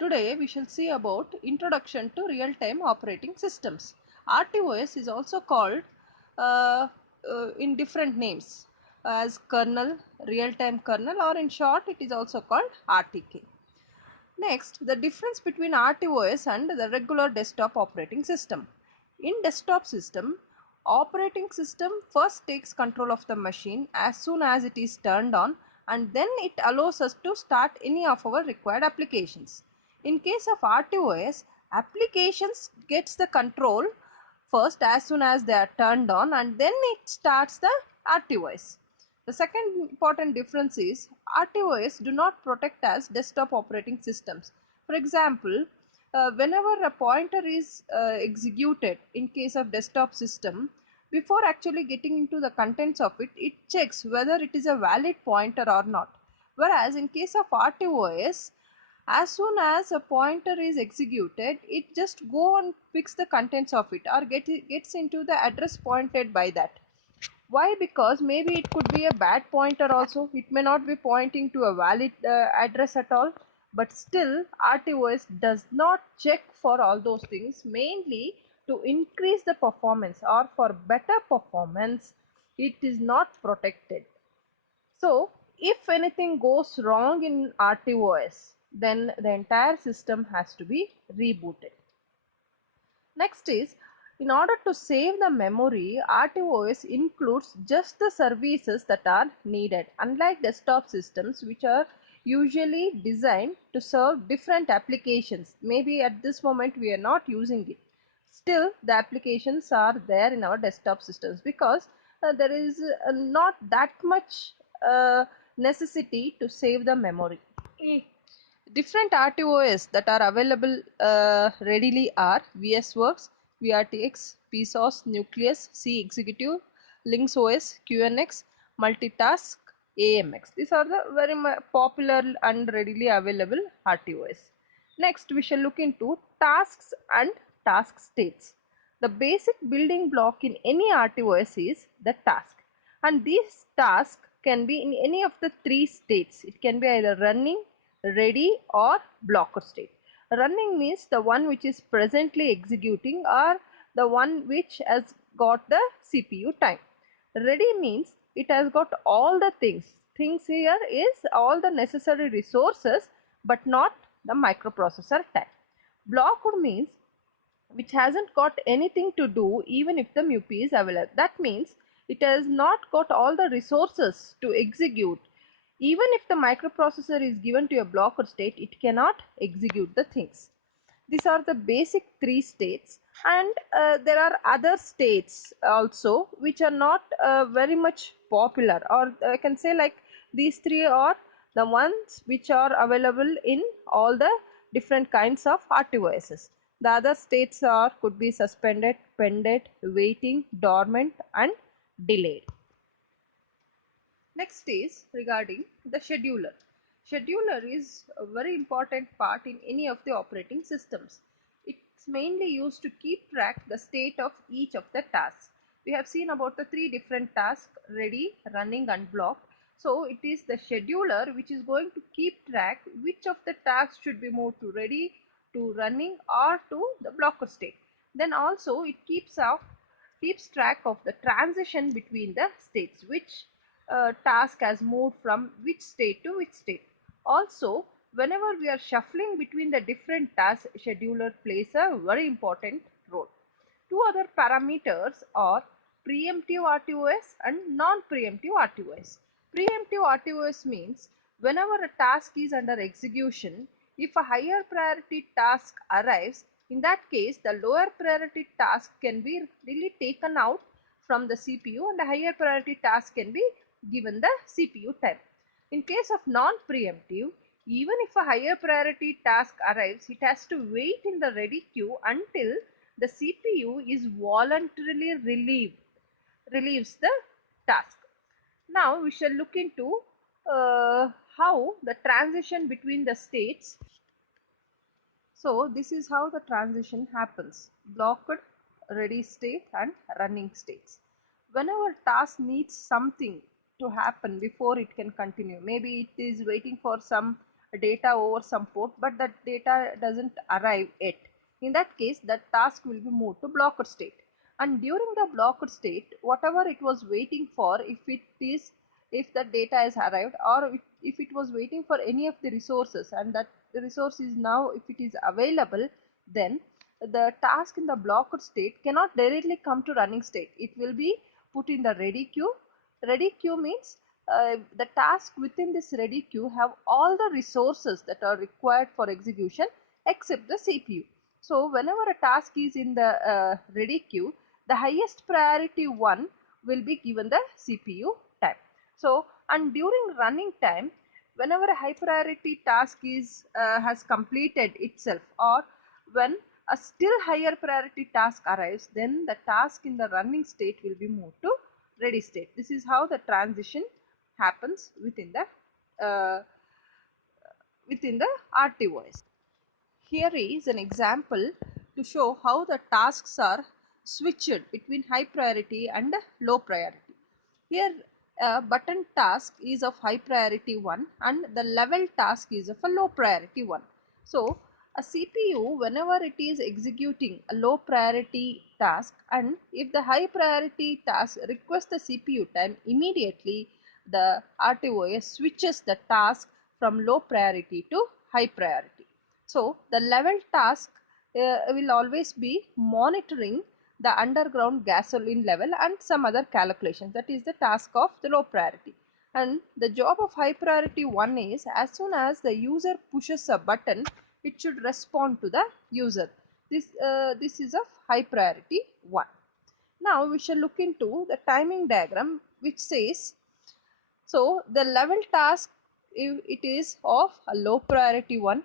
Today we shall see about Introduction to Real-Time Operating Systems. RTOS is also called in different names as kernel, real-time kernel, or in short it is also called RTK. Next, the difference between RTOS and the regular desktop operating system. In desktop system, operating system first takes control of the machine as soon as it is turned on, and then it allows us to start any of our required applications. In case of RTOS, applications gets the control first as soon as they are turned on, and then it starts the RTOS. The second important difference is RTOS do not protect as desktop operating systems. For example, whenever a pointer is executed in case of desktop system, before actually getting into the contents of it, it checks whether it is a valid pointer or not. Whereas in case of RTOS, as soon as a pointer is executed, it just go and fix the contents of it or gets into the address pointed by that. Why? Because maybe it could be a bad pointer also. It may not be pointing to a valid address at all. But still, RTOS does not check for all those things, mainly to increase the performance or for better performance. It is not protected. So, if anything goes wrong in RTOS, then the entire system has to be rebooted. Next is, in order to save the memory, RTOS includes just the services that are needed, unlike desktop systems which are usually designed to serve different applications. Maybe at this moment we are not using it. Still, the applications are there in our desktop systems because there is not that much necessity to save the memory. Different RTOS that are available readily are VSWorks, VRTX, PSOS, Nucleus, C Executive, Lynx OS, QNX, Multitask, AMX. These are the very popular and readily available RTOS. Next, we shall look into tasks and task states. The basic building block in any RTOS is the task, and these tasks can be in any of the three states. It can be either running, ready, or blocker state. Running means the one which is presently executing or the one which has got the CPU time. Ready means it has got all the things. Things here is all the necessary resources but not the microprocessor time. Blocked means which hasn't got anything to do even if the MUPI is available. That means it has not got all the resources to execute. Even if the microprocessor is given to a blocker state, it cannot execute the things. These are the basic three states, and there are other states also which are not very much popular, or I can say like these three are the ones which are available in all the different kinds of RTOSs. The other states are could be suspended, pended, waiting, dormant, and delayed. Next is regarding the scheduler. Scheduler is a very important part in any of the operating systems. It's mainly used to keep track the state of each of the tasks. We have seen about the three different tasks: ready, running, and blocked. So it is the scheduler which is going to keep track which of the tasks should be moved to ready, to running, or to the blocker state. Then also it keeps track of the transition between the states, which task has moved from which state to which state. Also, whenever we are shuffling between the different tasks, scheduler plays a very important role. Two other parameters are preemptive RTOS and non-preemptive RTOS. Preemptive RTOS means whenever a task is under execution, if a higher priority task arrives, in that case the lower priority task can be really taken out from the CPU and the higher priority task can be given the CPU time. In case of non-preemptive, even if a higher priority task arrives, it has to wait in the ready queue until the CPU is voluntarily relieves the task. Now we shall look into how the transition between the states. So this is how the transition happens: blocked, ready state, and running states. Whenever task needs something to happen before it can continue, maybe it is waiting for some data over some port, but that data doesn't arrive yet. In that case, that task will be moved to blocked state. And during the blocked state, whatever it was waiting for, if the data is arrived, or if it was waiting for any of the resources, and that the resource is now, if it is available, then the task in the blocked state cannot directly come to running state. It will be put in the ready queue. Ready queue means the task within this ready queue have all the resources that are required for execution except the CPU. So whenever a task is in the ready queue, the highest priority one will be given the CPU time. So, and during running time, whenever a high priority task is has completed itself, or when a still higher priority task arrives, then the task in the running state will be moved to ready state. This is how the transition happens within the RTOS. Here is an example to show how the tasks are switched between high priority and low priority. Here a button task is of high priority 1 and the level task is of a low priority 1. So a CPU, whenever it is executing a low priority task, and if the high priority task requests the CPU time, immediately the RTOS switches the task from low priority to high priority. So the level task will always be monitoring the underground gasoline level and some other calculations. That is the task of the low priority. And the job of high priority one is, as soon as the user pushes a button, it should respond to the user. This is of high priority one. Now we shall look into the timing diagram, which says, so the level task, if it is of a low priority one,